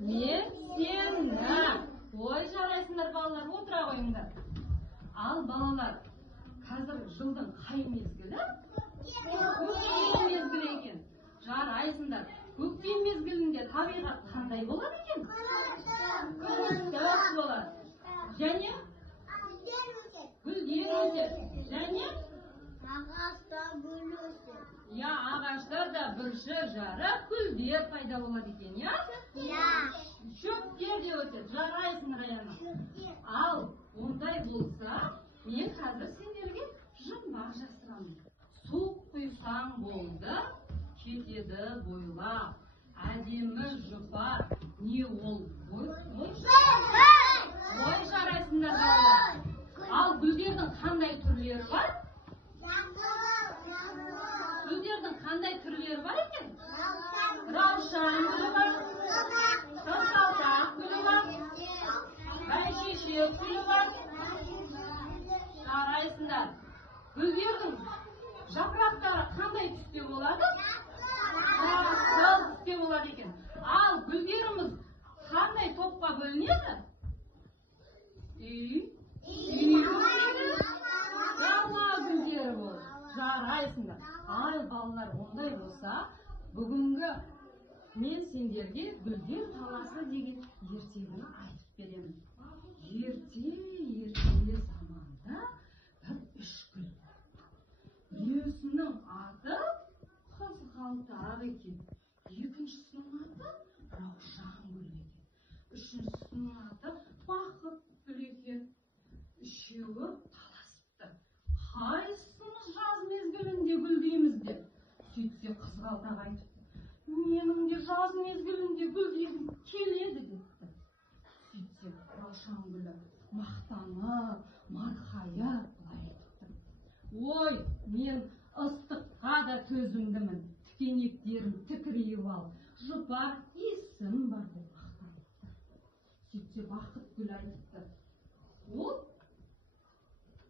мен сені. Ой, жарайсыңдар балалар, отыра қойыңдар. Ал балалар, қазір жылдың қай мезгілі? Көктем мезгілі екен. Жарайсыңдар. Көктем мезгілінде табиғат қандай болады екен? Күріштік болады. Және гүлдер өседі. Және ағаштар гүл өседі. Я, ағаштар да бүршік жарып, гүлдер пайда болады екен, я? Шөптер де өтеді. Жарайсыңдар аяна. Ал ондай болса, мен қазір сендерге жұмбақ жасырамын. Су құйсаң болды, кетеді бойлап. Әдемі жұпар. Не ол? Ой, жарайсыңдар балалар. Ал гүлдердің қандай түрлері бар? Гүлдердің қандай түрлері бар екен? Раушан гүлі бар, қызғалдақ гүлі бар, бәйшешек гүлі бар. Жарайсыңдар. Гүлдердің жапырақтары қандай түсте болады? Жасыл түсте болады екен. Ал гүлдеріміз қандай топқа бөлінеді? Дала гүлдері болады. Жарайсыңдар. Ай балалар, ондай болса, бүгінгі мен сендерге гүлдер таласы деген ертегіні айтып беремін. Ерте заманда бір үш гүл. Біреусінің аты қызғалдақ екен. Екіншісінің аты раушан гүл екен. Үшіншісінің аты бақыт гүл екен. Үшеуі таласыпты. Қайсымыз жаз мезгілінде гүлдейміз деп. Сөйтсе қызғалдақ айтыпты. Менің де жаз мезгілінде гүлдегім келеді депті. Сөйтсе раушан гүлі мақтанып, марқайып былай айтыпты. Ой, мен ыстыққа да төзімдімін. Тікенектерім тікірейіп ал. Жұпар есім бар деп мақтаныпты. Сөйтсе бақыт гүл айтыпты. Ол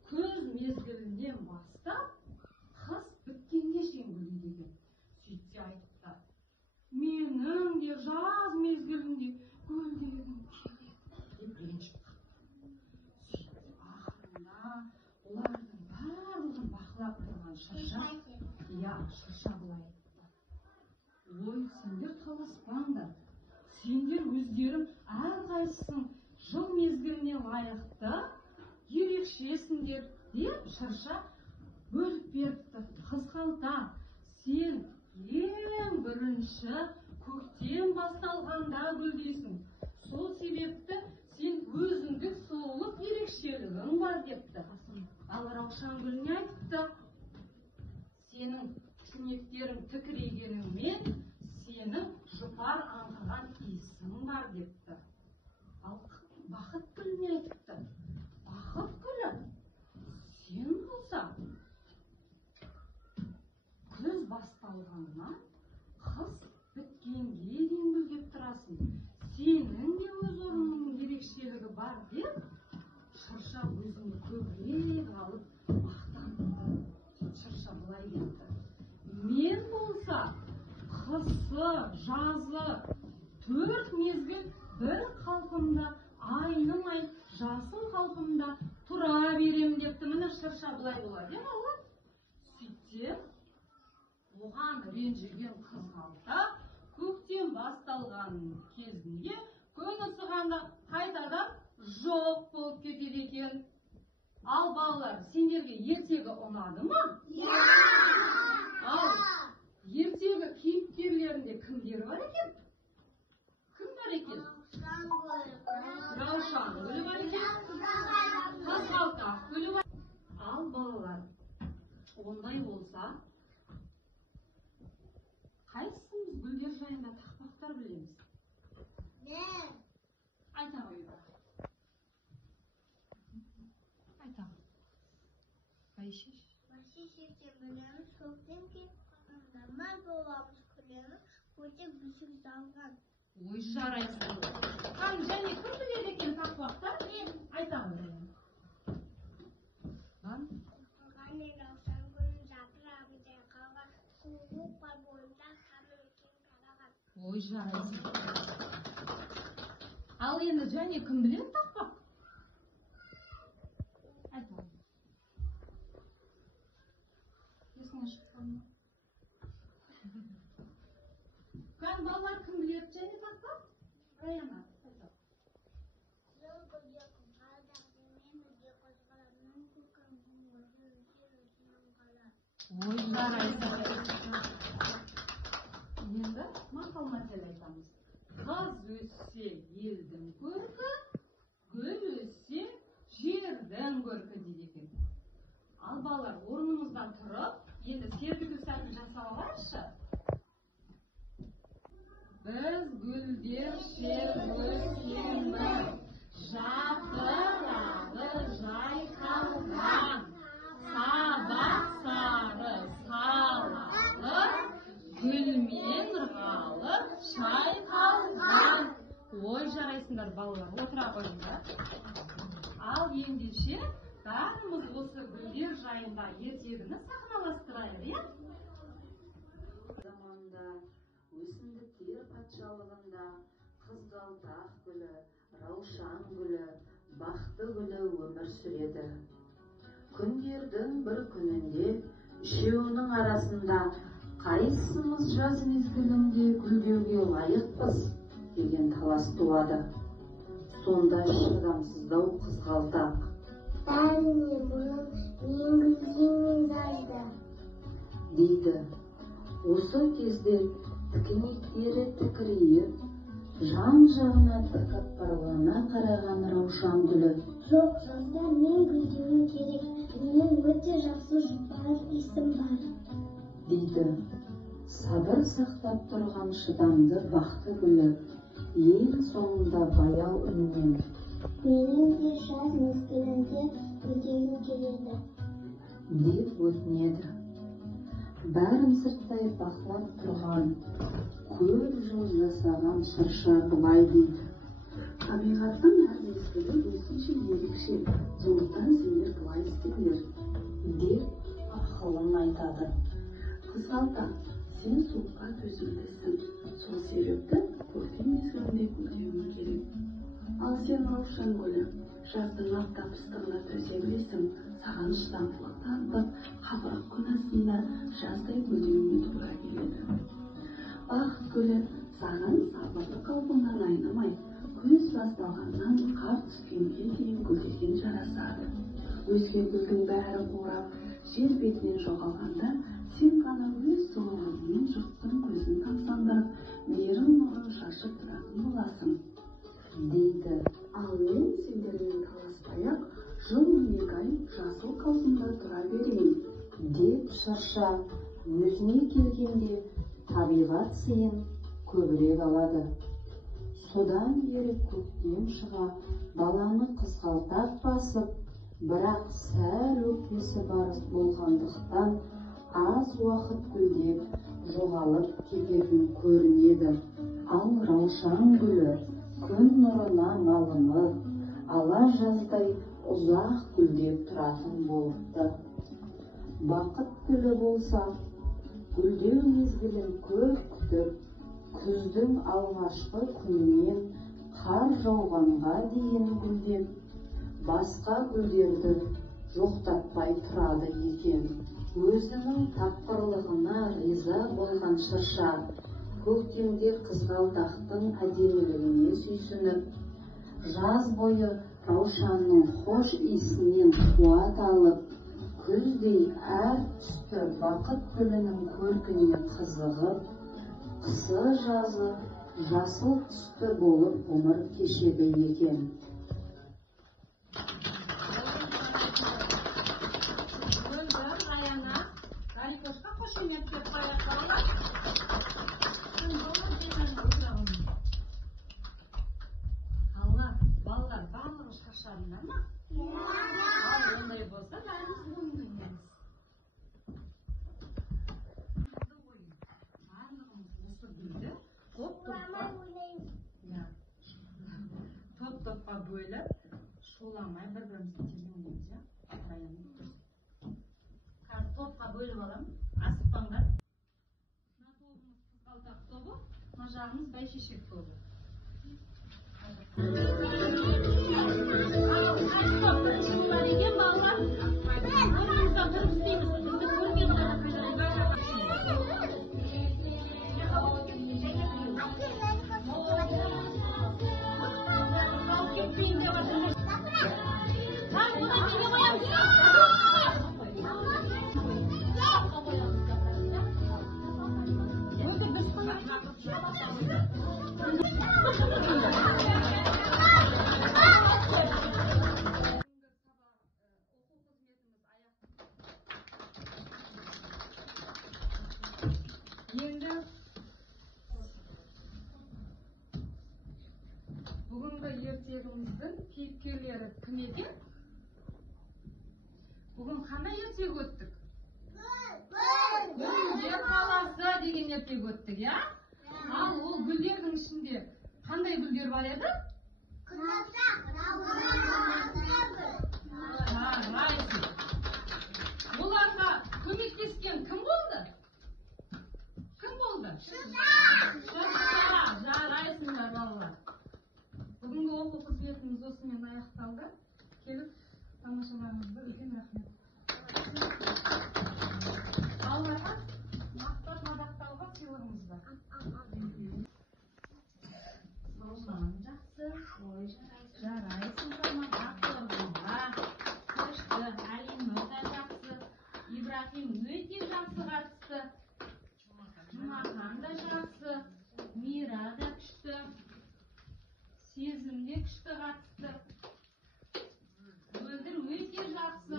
күз мезгілінен бастап қыс біткенге шейін гүлдеген. Сөйтсе айтыпты. Менің де жаз мезгілінде гүлдегім келеді деп ренжіп қалды. Сөйтсе ақырында олардың барлығын бақылап тұрған шырша былай айтты. Ой, сендер таласпаңдар. Сендер өздерің әрқайсың жыл мезгіліне лайықты ерекшесіңдер деп шырша бөліп беріпті. Қызғалдақ, сен ең бірінші көктем басталғанда гүлдейсің. Сол себепті сен өзіңді сұлулық ерекшелігің бар депті. Ал раушан гүліне айтыпты. Сенің тікенектерің тікірейгеніңмен сенің жұпар аңқыған иісің бар депті. Ал бақыт гүліне айтыпты. Бақыт гүлі, сен болсаң, күз басталғаннан қыс біткенге дейін гүлдеп тұрасың. Сенің де өз орныңның ерекшелігі бар деп, шырша өзіне көбірек алып мақтанды. Шырша былай кетті. Мен болса, қысы, жазы, 4 мезгіл бір қалпымда, айнымай, жасыл қалпымда тұра берем депті. Міне шырша былай болады, балалар? Сөйтсе, оған ренжіген қызғалдақ көктем басталған кезінде күн ысығанда қайтадан жоқ болып кетеді екен. Ал балалар, сендерге ертегі ұнады ма? Ал ертегі кейіпкерлерінде кімдер бар екен? Кім бар екен? Раушан гүлі бар екен? Қызғалдақ гүлі бар. Ал балалар, ондай болса, қайсымыз гүлдер жайында тақпақтар білеміз? Айта қойыңдар. Айта. Бәйшешекті білеміз, көктем келгенде май боламыз күлеміз, көтек бүйшік жалған. Ой, жарайсың. Және кім біледі екен тақпақтар? Айта қойыңдар. Ғане раушан гүлін жапырағы жайқалған, сұлулық бар бойында қамыр екен қараған. Ой, жарайсың. Ал енді және кім біледі тақпақ? Айтма. Есіңе шыққан ма? Қан балалар кім біледі және тақпақ? Раяна, айтып. Ой, жарайсың. Енді мақал мәтел айтамыз. Қыз өссе елдің көркі, гүл өссе жердің көркі дейді екен. Ал балалар орнымыздан тұрып, енді серпілу сәтін жасап алайықшы. Біз гүлдер шер өсеміз, жапырағы жайқалған, сабақ сары салалы, гүлмен ырғалып шайқалған. Ой, жарайсыңдар балалар, отыра қойыңдар. Ал ендеше бәріміз осы гүлдер жайында ертегіні сахналастырайық, иә? Заманда өсімдіктер патшалығында қызғалдақ гүлі, раушан гүлі, бақты гүлі өмір сүреді. Күндердің бір күнінде үшеуінің арасында қайсымыз жаз мезгілінде гүлдеуге лайықпыз деген талас туады. Сонда шыдамсыздау қызғалдақ: Әне бұның мен гүлдеймін зайды дейді. Осы кезде тікенектері тікірейіп, жан-жағына тәкаппарлана қараған раушан гүлі: Жоқ, жазда мен гүлдеуім керек, менің өте жақсы жұпар иісім бар дейді. Сабыр сақтап тұрған шыдамды бақты гүлі ең соңында баяу үнмен: Менің де жаз мезгілінде гүлдеуім келеді деп өтінеді. Бәрін сырттай бақылап тұрған, көп жыл жасаған шырша былай дейді: Табиғаттың әр мезгілі өзінше ерекше, сондықтан сендер былай істеңдер деп ақылын айтады. Қызғалдақ, сен суыққа төзімдісің, сол себепті көктем мезгілінде гүлдеуің керек. Ал сен раушан гүлі, жаздың аптап ыстығына төзе білесің, саған шыдамдылық танытып, қапырық күн астында жаздай гүлдеуіңе тура келеді. Бақыт гүлі, саған сабырлы қалпыңнан айнымай, күз басталғаннан қар түскенге дейін гүлдеген жарасады. Өзге гүлдің бәрі қурап, жер бетінен жоғалғанда, сен ғана өз сұлулығыңмен жұрттың көзін тамсандырып, мейірім нұрын шашып тұратын боласың дейді. Ал мен сендермен таласпай-ақ жыл 12 ай жасыл қалпында тұра берейін деп шырша өзіне келгенде табиғат сыйын көбірек алады. Содан бері көктем шыға баланы қызғалдақ басып, бірақ сәл өкпесі барыс болғандықтан аз уақыт гүлдеп жоғалып кететін көрінеді. Ал раушан гүлі күн нұрына малынып, ала жаздай ұзақ гүлдеп тұратын болыпты. Бақыт гүлі болса, гүлдеу мезгілін көп күтіп, күздің алғашқы күнінен қар жауғанға дейін гүлдеп, басқа гүлдерді жоқтатпай тұрады екен. Өзінің тапқырлығына риза болған шырша көктемде қызғалдақтың әдемілігіне сүйсініп, жаз бойы раушанның хош иісінен қуат алып, күздей әр түсті бақыт гүлінің көркіне қызығып, қысы жазы жасыл түсті болып ғұмыр кешеді екен. Балалар барлығы шаршадыңдар ма? Ал ондай болса бәріміз ойын ойнаймыз. Барлығымыз осы гүлді топ-топқа бөліп, шуламай бір-бірімізді тербемейміз, иә? Топқа бөліп аламыз, асықпаңдар. Мына тобымыз қызғалдақ тобы, мына жағымыз бәйшешек тобы. Бүгінгі ертегіміздің кейіпкерлері кім екен? Бүгін қандай ертегі өттік? Гүлдер қаласы деген ертегі өттік, я? Ал ол гүлдердің ішінде қандай гүлдер бар еді? Райсы. Оларға көмектескен кім болды? Кім болды? Жарайсыңдар балалар. Бүгінгі оқу қызметіміз осымен аяқталды. Келіп тамашаларыңызға үлкен рахмет. Балаларға мақтап мадақтауға сыйлығымыз бар. Жақсы, жарайсың тамақ қорғанға. Күшті, Алина да жақсы, Ибрахим өте жақсы қатысты. Жұмахан да жақсы, Мира да күшті, Сезім де күшті қатысты. Мөлдір өте жақсы.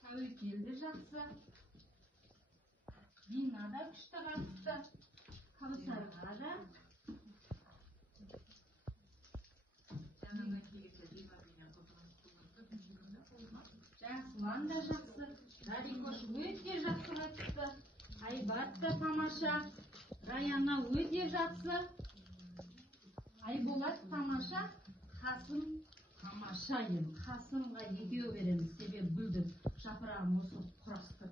Тәуекел де жақсы. Дина да күшті қатысты. Кәусарға да. Жасұлан да жақсы. Дарикош өте жақсы қатысты. Айбат та тамаша. Раяна өте жақсы. Айболат тамаша. Қасым тамаша ем. Қасымға екеу береміз. Себебі бүлдір жапырағым осы құрасты.